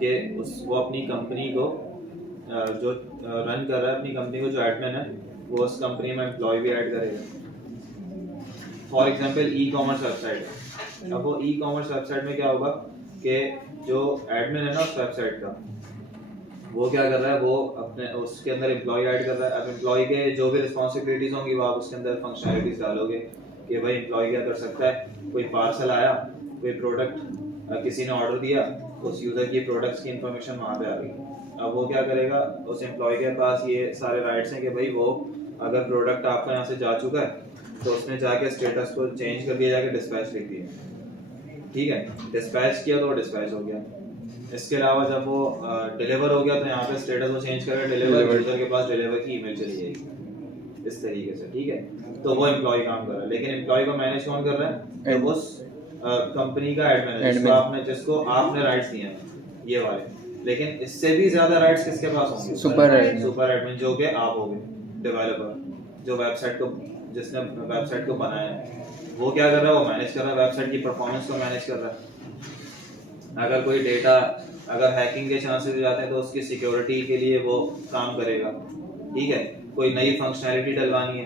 कि वो अपनी कंपनी को जो रन कर रहा है अपनी कंपनी को, जो एडमिन है वो उस कंपनी में एम्प्लॉय भी ऐड करेगा। For example e commerce website है। अब वो ई कॉमर्स वेबसाइट में क्या होगा कि जो एडमिन है ना उस वेबसाइट का, वो क्या कर रहा है, वो अपने उसके अंदर एम्प्लॉय ऐड कर रहा है। अब एम्प्लॉय के जो भी रिस्पॉन्सिबिलिटीज होंगी वो आप उसके अंदर फंक्शनैलिटीज डालोगे कि भाई एम्प्लॉय क्या कर सकता है। कोई पार्सल आया, कोई प्रोडक्ट किसी ने ऑर्डर दिया, उस यूजर की प्रोडक्ट्स की इंफॉर्मेशन वहाँ पे आ गई। अब वो क्या करेगा, उस एम्प्लॉय के पास ये सारे राइट्स हैं कि भाई वो अगर प्रोडक्ट आपका यहाँ से जा चुका है तो उसने जाके स्टेटस को चेंज कर दिया, जाके डिस्पैच लिख दिया। ठीक है, डिस्पैच किया तो वो डिस्पैच हो गया। इसके अलावा जब वो डिलीवर हो गया तो यहाँ पे स्टेटस वो चेंज करके डिलीवर, यूजर के पास डिलीवर की ईमेल चली जाएगी इस तरीके से। ठीक है, तो वो एम्प्लॉय काम कर रहा है, लेकिन एम्प्लॉय को मैनेज कौन कर रहा है, तो उस कंपनी का एडमिन है जिसको आपने राइट्स दिए हैं ये वाले। लेकिन इससे भी ज्यादा राइट्स किसके पास होंगे, सुपर एडमिन जो कि आप होगे, डेवलपर जो वेबसाइट को, जिसने वेबसाइट को बनाया है, वो क्या कर रहा है, वो मैनेज कर रहा है, वेबसाइट की परफॉर्मेंस को मैनेज कर रहा है। अगर कोई डेटा, अगर हैकिंग के चांसेस हो जाते हैं तो उसकी सिक्योरिटी के लिए वो काम करेगा। ठीक है, कोई नई फंक्शनैलिटी डलवानी है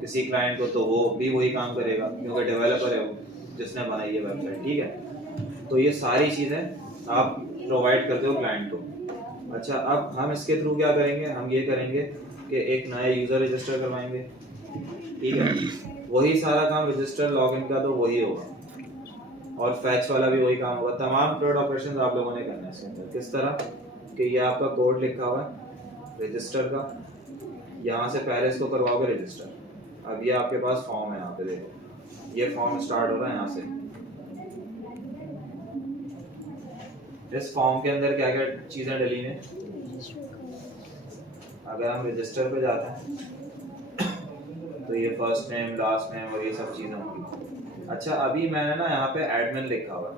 किसी क्लाइंट को तो वो भी वही काम करेगा, क्योंकि डेवलपर है वो जिसने बनाई है वेबसाइट। ठीक है, तो ये सारी चीज़ें आप प्रोवाइड करते हो क्लाइंट को। अच्छा, अब हम इसके थ्रू क्या करेंगे, हम ये करेंगे कि एक नया यूज़र रजिस्टर करवाएंगे। ठीक है, वही सारा काम रजिस्टर लॉगिन का तो वही होगा, और फैच वाला भी वही काम होगा। तमाम क्लाउड ऑपरेशंस आप लोगों ने करना है इसके अंदर। किस तरह कि ये आपका कोड लिखा हुआ है रजिस्टर का, यहाँ से पहले इसको करवाओगे रजिस्टर। अब ये आपके पास फॉर्म है, यहाँ पे देखो ये फॉर्म स्टार्ट हो रहा है यहाँ से। इस फॉर्म के अंदर क्या क्या चीज़ें डली हैं, अगर हम रजिस्टर पे जाते हैं तो ये फर्स्ट नेम, लास्ट नेम और ये सब चीज़ें होंगी। अच्छा, अभी मैंने ना यहाँ पे एडमिन लिखा हुआ है।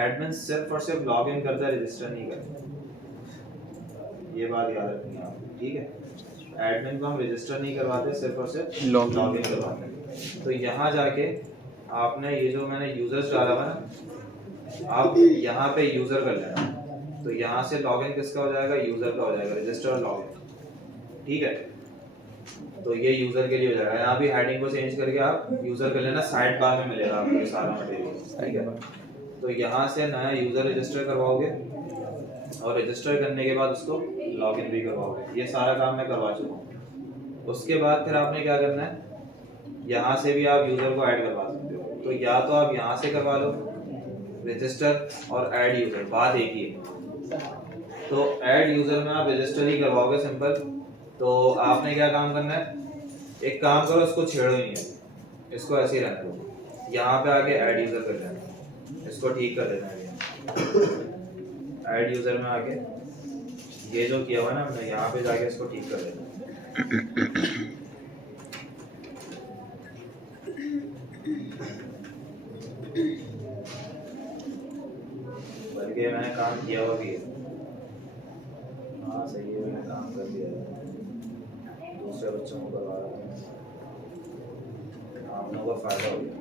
एडमिन सिर्फ और सिर्फ लॉग इन करता है, रजिस्टर नहीं करता, ये बात याद रखनी है आपको। ठीक है, एडमिन को हम रजिस्टर नहीं करवाते, सिर्फ और सिर्फ लॉग इन करवाते हैं। तो यहाँ जाके आपने ये जो मैंने यूजर्स डाला हुआ ना, आप यहाँ पे यूजर कर लेना। तो यहाँ से लॉगिन किसका हो जाएगा, यूजर का हो जाएगा, रजिस्टर और लॉगिन। ठीक है, तो ये यूजर के लिए हो जाएगा। यहाँ भी हेडिंग को चेंज करके आप यूजर कर लेना, साइड बार में मिलेगा आपको ये सारा मटेरियल। ठीक है, तो यहाँ से नया यूजर रजिस्टर करवाओगे और रजिस्टर करने के बाद उसको लॉगिन भी करवाओगे। ये सारा काम मैं करवा चुका हूँ। उसके बाद फिर आपने क्या करना है, यहाँ से भी आप यूजर को ऐड करवा सकते हो। तो या तो आप यहाँ से करवा लो रजिस्टर और ऐड यूजर, बात एक ही है। तो ऐड यूजर में आप रजिस्टर ही करवाओगे सिंपल। तो आपने क्या काम करना है, एक काम करो, इसको छेड़ो ही नहीं, इसको ऐसे ही रहने दो। यहाँ पे आके ऐड यूजर कर लेना, इसको ठीक कर देना है। ऐड यूजर में आके ये जो किया हुआ है ना हमने, यहाँ पे जाके इसको ठीक कर देना। बल्कि मैंने काम किया हुआ भी है। हाँ सही है, मैंने काम कर दिया है, दूसरे बच्चों को करवा रहा हूँ, आप लोगों का फायदा हो गया।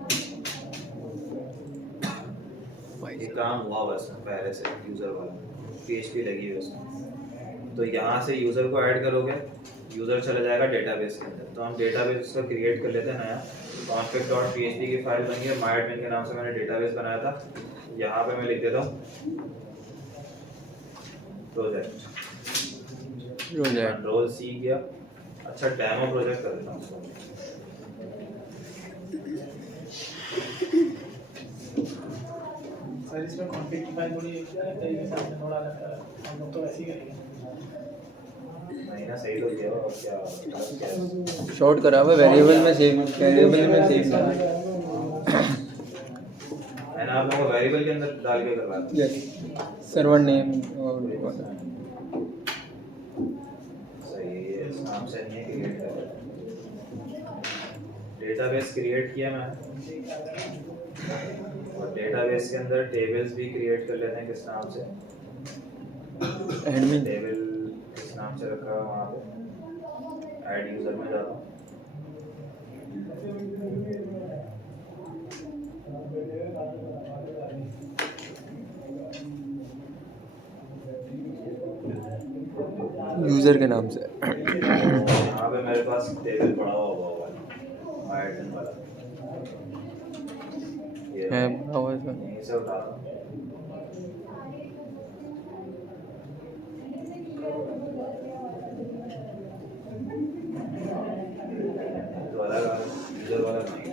ये काम हुआ बस पहले से यूज़र वाला, PHP लगी हुई उसमें। तो यहाँ से यूज़र को ऐड करोगे, यूज़र चला जाएगा डेटाबेस के अंदर। तो हम डेटाबेस उसका क्रिएट कर लेते हैं नया। config.php की फाइल बनी है, myadmin के नाम से मैंने डेटाबेस बनाया था। यहाँ पे मैं लिख देता हूँ प्रोजेक्ट, कंट्रोल C किया। अच्छा, डेमो प्रोजेक्ट कर देता हूँ उसको। सर इसमें कॉन्फ़िग की फाइल थोड़ी तरीके से आपने थोड़ा अलग करा, हम लोग तो ऐसे ही करेंगे। नहीं ना, सही तो किया और क्या शॉर्ट करा हुआ वेरिएबल में सेव, वेरिएबल में सेव करा। मैंने आप लोगों को वेरिएबल के अंदर डाल के करवा दिया। यस, सर्वर नेम और सही है, इस नाम से नहीं क्रिएट कर रहा। डेटाबेस क्रिएट किया मैंने, और डेटाबेस के अंदर टेबल्स भी क्रिएट कर लेते हैं। किस नाम से, एडमिन टेबल किस नाम से रखा है वहाँ पे, ऐड यूजर में जाता हूँ। यूज़र के नाम से यहाँ पे मेरे पास टेबल पड़ा हुआ होगा आइटम वाला ये है बना हुआ इसमें। यहीं से उठा रहा हूँ। तो अलग यूजर वाला नहीं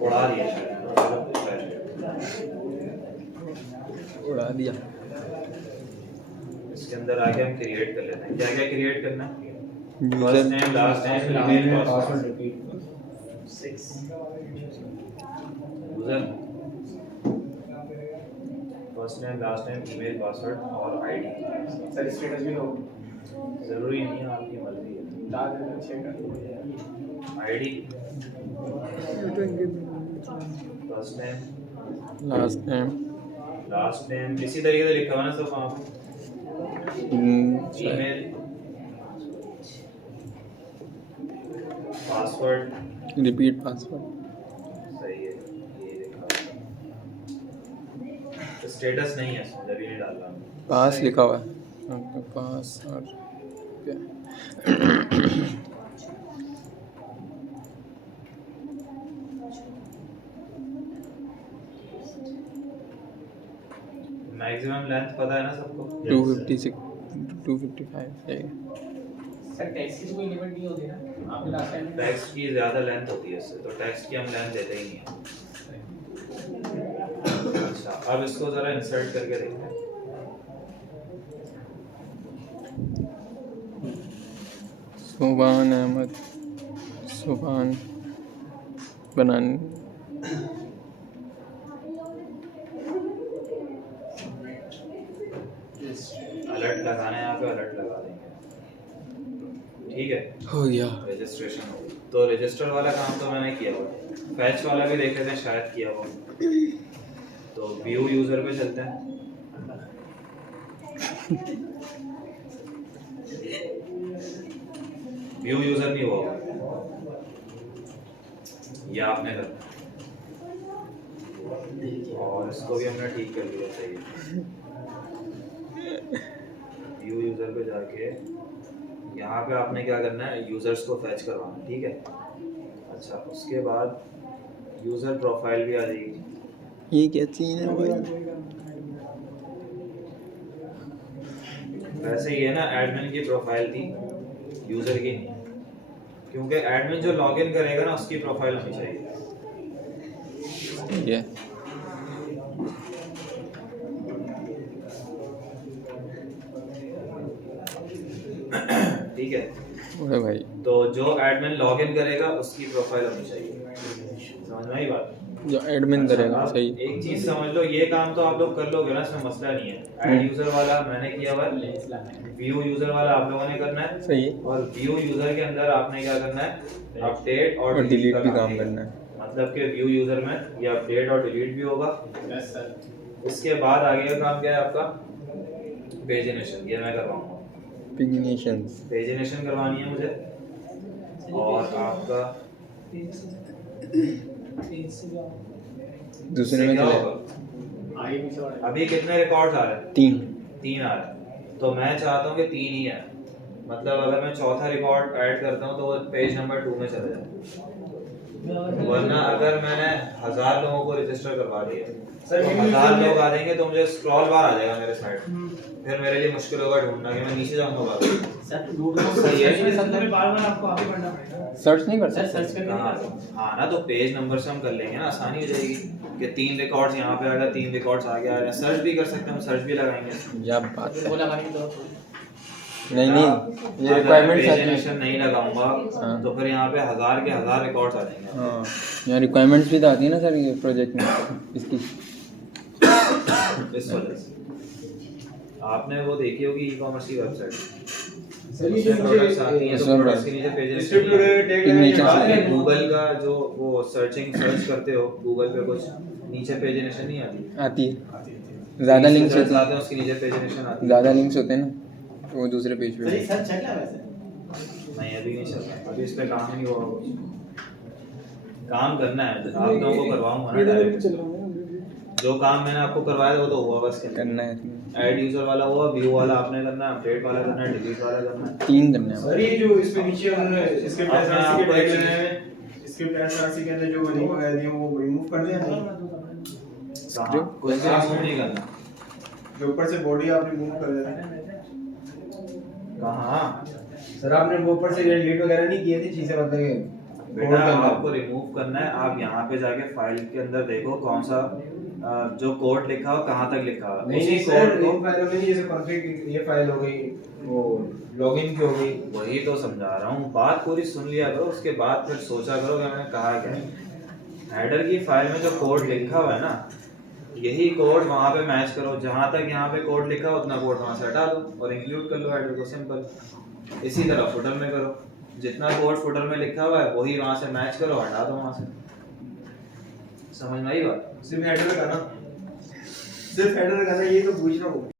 उड़ा दिया शायद। उड़ा दिया। इसके अंदर आके हम क्रिएट कर लेते हैं। क्या क्या क्रिएट करना है? User first name, last name, email, password. User first name, last name, email, password और आईडी। सर स्टेटस भी लो जरूरी नहीं है, आपकी मर्जी है। डाल देना चेक कर ID, first name, last name इसी तरीके से लिखा हुआ ना सब वहाँ पे। Email, password, repeat password. सही है, ये लिखा हुआ है। स्टेटस नहीं है इसमें, जब ये नहीं डाल रहा हूँ। पास लिखा हुआ है आपके पास और क्या मैक्सिमम लेंथ पता है ना सबको? 256 255 सही है। सर टेक्स्ट की कोई लिमिट नहीं होती ना आपके लास्ट टाइम टेक्स्ट की ज़्यादा लेंथ होती है इससे, तो टेक्स्ट की हम लेंथ देते ही नहीं है। अच्छा, अब इसको ज़रा इंसर्ट करके देखते हैं। सुभान अहमद सुभान बनाने अलर्ट लगाना है, यहाँ पे अलर्ट लगा देंगे। ठीक है, हो गया। रजिस्ट्रेशन हो गई। तो रजिस्टर वाला काम तो मैंने किया हुआ, फैच वाला भी देख लेते हैं, शायद किया हुआ। तो व्यू यूज़र पे चलते हैं। व्यू यूज़र नहीं हुआ होगा, या आपने करना और इसको भी हमने ठीक कर लिया। सही है, व्यू यूज़र पे जाके यहाँ पे आपने क्या करना है, यूज़र्स को फैच करवाना। ठीक है, अच्छा, उसके बाद यूज़र प्रोफाइल भी आ जाएगी। ये क्या चीज़ है भाई? वैसे ये ना एडमिन की प्रोफाइल थी, यूज़र की नहीं, क्योंकि एडमिन जो लॉगिन करेगा ना उसकी प्रोफाइल होनी चाहिए। ये ठीक है, ओए भाई तो जो एडमिन लॉगिन करेगा उसकी प्रोफाइल होनी चाहिए। समझ में आई बात? जो एडमिन करेगा आप सही। एक चीज समझ लो, ये काम तो आप लोग कर लोगे ना, इसमें मसला नहीं है। ऐड यूजर वाला मैंने किया हुआ है, व्यू यूजर वाला आप लोगों ने करना है, सही है। और व्यू यूजर के अंदर आपने क्या करना है, अपडेट और डिलीट भी काम है। करना है। मतलब कि व्यू यूजर में ये अपडेट और डिलीट भी होगा। इसके बाद आगे का काम क्या है आपका, पेजिनेशन। ये मैं करवाऊंगा, पिग्नेशंस पेजिनेशन करवानी है मुझे। और आपका दूसरे में क्या चले होगा, अभी कितने रिकॉर्ड्स आ रहे हैं? 3 तीन आ रहा है, तो मैं चाहता हूँ कि 3 ही है। मतलब अगर मैं चौथा रिकॉर्ड ऐड करता हूँ तो वो पेज नंबर 2 में चला जाए। वरना अगर मैंने 1000 लोगों को रजिस्टर करवा दिया तो 1000 लोग आ जाएंगे तो मुझे स्क्रॉल बार आ जाएगा मेरे साइड, फिर मेरे लिए मुश्किल होगा ढूंढना कि मैं नीचे जाऊंगा। सही है, बार-बार आपको आगे बढ़ना पड़ेगा। सर्च नहीं कर सर सकते। सर्च करके हाँ ना, तो पेज नंबर से हम कर लेंगे ना, आसानी हो जाएगी कि 3 रिकॉर्ड्स यहाँ पे आ गए, 3 रिकॉर्ड्स आगे आ रहे हैं। सर्च भी कर सकते हैं हम, सर्च भी लगाएंगे। या बात है। वो लगाने की जरूरत नहीं ये रिक्वायरमेंट्स आती पेजिनेशन नहीं लगाऊंगा हाँ। तो फिर यहाँ पे 1000 के 1000 रिकॉर्ड्स आ जाएंगे। हाँ यहाँ रिक्वायरमेंट्स भी तो आती है ना सर ये प्रोजेक्ट में इसकी। इस वजह से आपने वो देखी होगी ई कॉमर्स की वेबसाइट, प्रोडक्ट्स आती हैं तो प्रोडक्ट्स के नीचे पेजिनेशन। गूगल का जो वो सर्च करते हो गूगल पे, कुछ नीचे पेजिनेशन नहीं आती? आती है। ज़्यादा लिंक्स होते आते हैं उसके नीचे पेजिनेशन आती है। ज़्यादा लिंक्स होते हैं ना तो वो दूसरे पेज पे। सर्च चल रहा है वैसे। नहीं अभी नहीं चल रहा, अभी इस पे काम नहीं हुआ। काम करना है, आप लोगों को करवाऊंगा ना डायरेक्ट। जो काम मैंने आपको करवाया था वो तो हुआ बस के करना है ऐड यूजर वाला हुआ, व्यू वाला आपने करना है, अपडेट वाला करना है, डिलीट वाला करना है। 3 करने हैं। सर ये जो इसमें नीचे उन्होंने स्क्रिप्ट आपने एसआरसी के आपको एक टैग लगाए हैं, स्क्रिप्ट एसआरसी के अंदर जो लिंक वगैरह दिए वो रिमूव कर दिया नहीं? कहाँ कुछ भी रिमूव नहीं करना। जो ऊपर से बॉडी आप रिमूव कर देते कहाँ सर आपने वो ऊपर से डिलीट वगैरह नहीं किए थे चीजें, मतलब कि बेटा आपको रिमूव करना है, आप यहाँ पे जाके फाइल के अंदर देखो कौन सा जो कोड लिखा हो कहाँ तक लिखा हो, नहीं उसी नहीं सर कोड को इन फाइलों में नहीं, जैसे कॉन्फ़िग ये फाइल हो गई, वो लॉगिन की हो गई। वही तो समझा रहा हूँ, बात पूरी सुन लिया करो, उसके बाद फिर सोचा करो कि मैंने कहा क्या है। हेडर की फाइल में जो कोड लिखा हुआ है ना, यही कोड वहाँ पे मैच करो, जहाँ तक यहाँ पे कोड लिखा हो उतना कोड वहाँ से हटा दो और इंक्लूड कर लो हेडर को, सिंपल। इसी तरह फुटर में करो, जितना कोड फुटर में लिखा हुआ है वही वहाँ से मैच करो, हटा दो वहाँ से। समझ में आई बात? सिर्फ हेडर का ना, सिर्फ हेडर का ना, ये तो पूछ रहा हूँ।